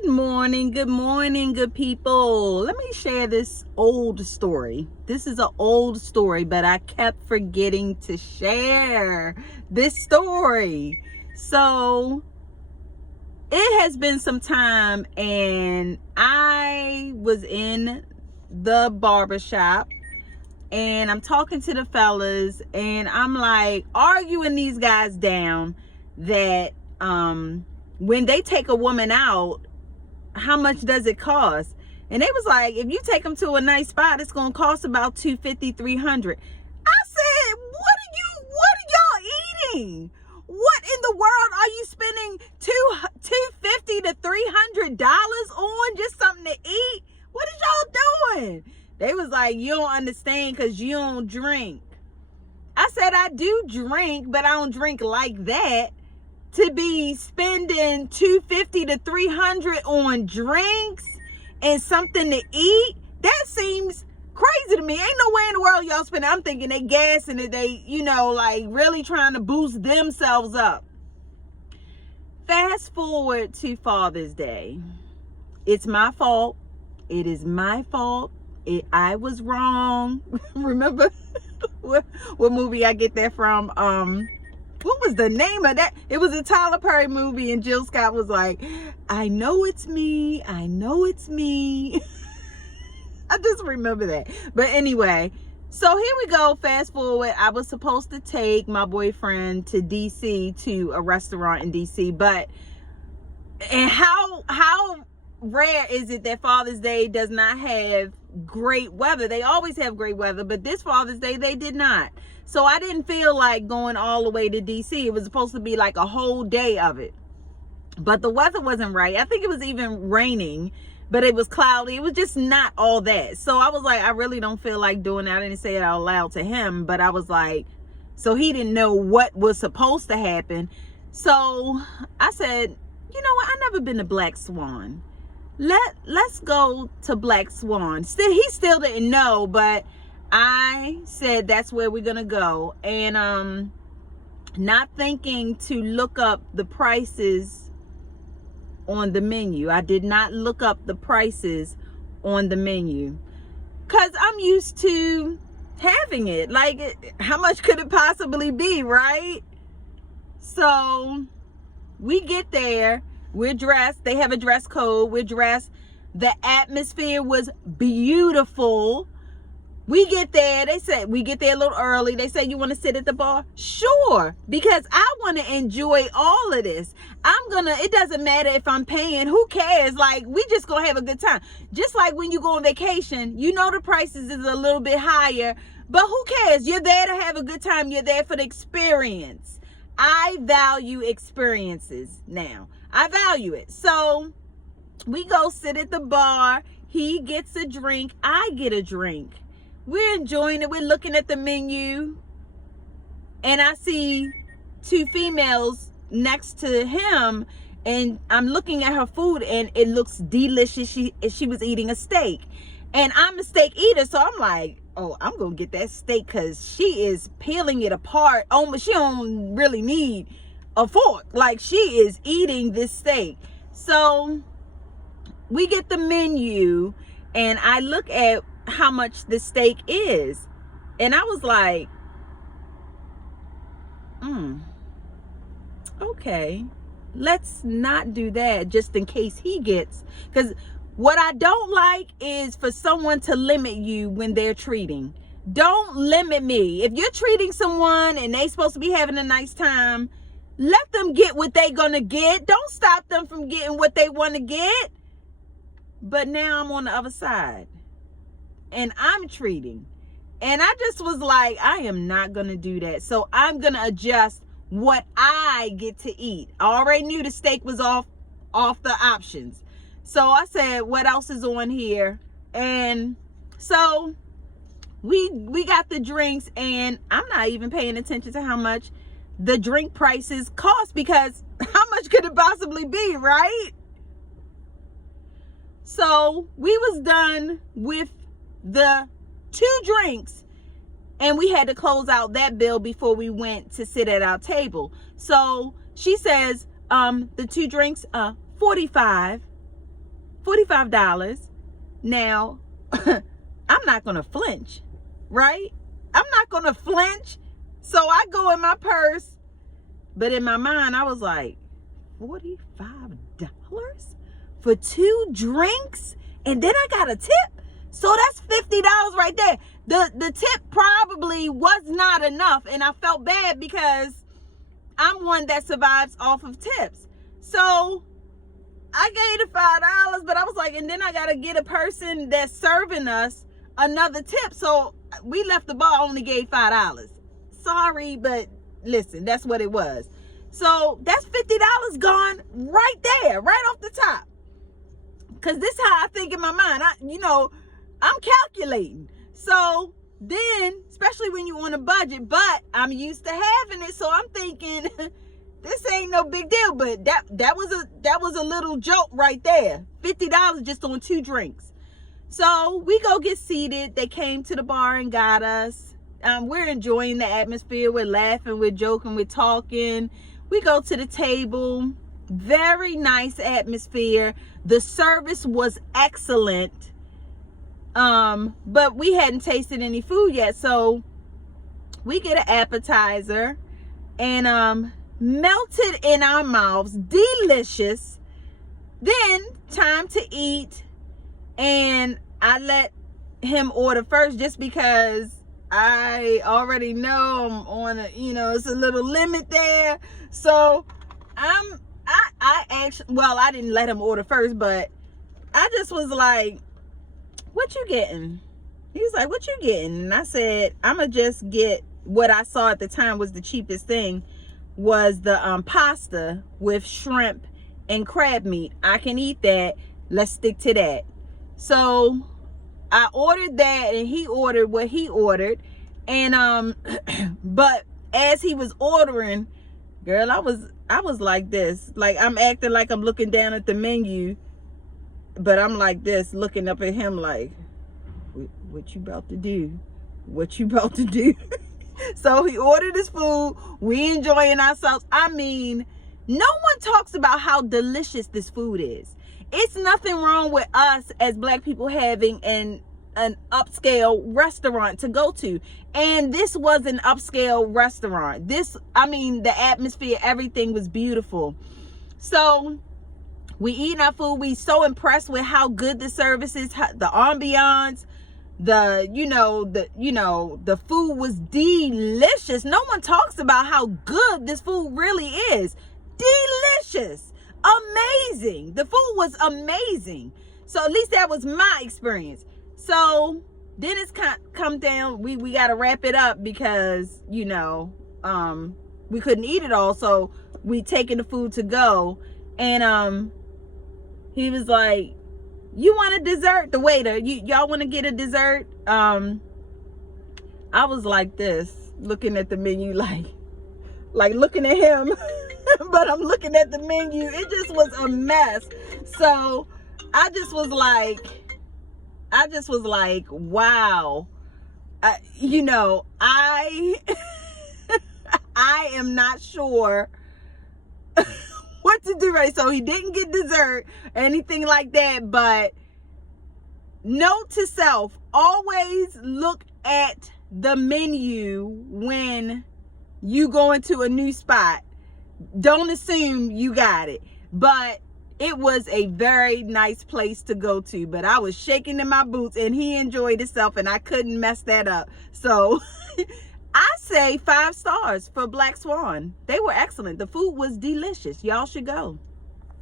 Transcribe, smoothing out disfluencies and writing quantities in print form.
Good morning, good people. Let me share this old story. This is an old story, but I kept forgetting to share this story. So it has been some time, and I was in the barbershop and I'm talking to the fellas, and I'm like arguing these guys down that when they take a woman out, how much does it cost? And they was like, if you take them to a nice spot, it's gonna cost about $250, $300. I said, what are y'all eating? What in the world are you spending $250 to $300 on just something to eat? What is y'all doing? They was like, you don't understand because you don't drink. I said, I do drink, but I don't drink like that. To be spending $250 to $300 on drinks and something to eat, that seems crazy to me. Ain't no way in the world y'all spending. I'm thinking they gassing it, they, like really trying to boost themselves up. Fast forward to Father's Day. It's my fault. It is my fault. I was wrong. Remember what movie I get that from? What was the name of that? It was a Tyler Perry movie, and Jill Scott was like, I know it's me. I know it's me. I just remember that. But anyway, so here we go. Fast forward. I was supposed to take my boyfriend to DC, to a restaurant in DC, and how rare is it that Father's Day does not have great weather? They always have great weather, but this Father's Day they did not. So I didn't feel like going all the way to DC. It was supposed to be like a whole day of it, but the weather wasn't right. I think it was even raining, but it was cloudy. It was just not all that. So I was like, I really don't feel like doing that. I didn't say it out loud to him, but I was like, so he didn't know what was supposed to happen. So I said, you know what? I've never been to Black Swan. Let's go to Black Swan. He still didn't know, but I said that's where we're gonna go. And not thinking to look up the prices on the menu. I did not look up the prices on the menu because I'm used to having it. Like, how much could it possibly be, right? So we get there. We're dressed. They have a dress code. We're dressed. The atmosphere was beautiful. We get there. They said we get there a little early. They said, you want to sit at the bar? Sure, because I want to enjoy all of this. It doesn't matter if I'm paying. Who cares? Like, we just gonna have a good time. Just like when you go on vacation, the prices is a little bit higher, but who cares? You're there to have a good time. You're there for the experience. I value experiences now. I value it. So we go sit at the bar. He gets a drink. I get a drink. We're enjoying it. We're looking at the menu. And I see two females next to him. And I'm looking at her food and it looks delicious. She was eating a steak. And I'm a steak eater. So I'm like, oh, I'm going to get that steak because she is peeling it apart. Oh, she don't really need a fork. Like, she is eating this steak. So we get the menu and I look at how much the steak is, and I was like, okay, let's not do that just in case he gets, because what I don't like is for someone to limit you when they're treating. Don't limit me. If you're treating someone and they supposed to be having a nice time, let them get what they gonna get. Don't stop them from getting what they want to get. But now I'm on the other side and I'm treating, and I just was like, I am not gonna do that. So I'm gonna adjust what I get to eat. I already knew the steak was off the options, so I said, what else is on here? And so we got the drinks, and I'm not even paying attention to how much the drink prices cost, because how much could it possibly be, right? So we was done with the 2 drinks, and we had to close out that bill before we went to sit at our table. So she says, the 2 drinks, $45. $45. Now, I'm not going to flinch, right? I'm not going to flinch. So I go in my purse. But in my mind, I was like, $45 for 2 drinks? And then I got a tip? So that's $50 right there. The tip probably was not enough. And I felt bad because I'm one that survives off of tips. So I gave the $5, but I was like, and then I got to get a person that's serving us another tip. So we left the bar, only gave $5. Sorry, but listen, that's what it was. So that's $50 gone right there, right off the top. Because this is how I think in my mind. I'm calculating. So then, especially when you're on a budget, but I'm used to having it. So I'm thinking, this ain't no big deal. But that was a little joke right there. $50 just on 2 drinks. So we go get seated. They came to the bar and got us. We're enjoying the atmosphere. We're laughing, we're joking, we're talking. We go to the table. Very nice atmosphere. The service was excellent. But we hadn't tasted any food yet. So we get an appetizer and melted in our mouths. Delicious. Then time to eat. And I let him order first just because I already know I'm on it's a little limit there. So I actually, well, I didn't let him order first, but I just was like, what you getting? He was like, what you getting? And I said, I'ma just get what I saw at the time was the cheapest thing, was the pasta with shrimp and crab meat. I can eat that. Let's stick to that. So I ordered that and he ordered what he ordered. And but as he was ordering, girl, I was like this. Like I'm acting like I'm looking down at the menu, but I'm like this, looking up at him like, what you about to do? What you about to do? So he ordered his food. We enjoying ourselves. I mean, no one talks about how delicious this food is. It's nothing wrong with us as Black people having an upscale restaurant to go to. And this was an upscale restaurant. The atmosphere, everything was beautiful. So we eating our food. We so impressed with how good the service is, the ambiance, the food was delicious. No one talks about how good this food really is. Delicious. Amazing. The food was amazing. So at least that was my experience. So then it's come down. We got to wrap it up because, we couldn't eat it all. So we taking the food to go. And he was like, you want a dessert? The waiter, y'all want to get a dessert? I was like this, looking at the menu, like looking at him. But I'm looking at the menu. It just was a mess. So I just was like, wow. I I am not sure what to do right. So he didn't get dessert or anything like that. But note to self, always look at the menu when you go into a new spot. Don't assume you got it. But it was a very nice place to go to. But I was shaking in my boots and he enjoyed himself and I couldn't mess that up. So I say 5 stars for Black Swan. They were excellent. The food was delicious. Y'all should go.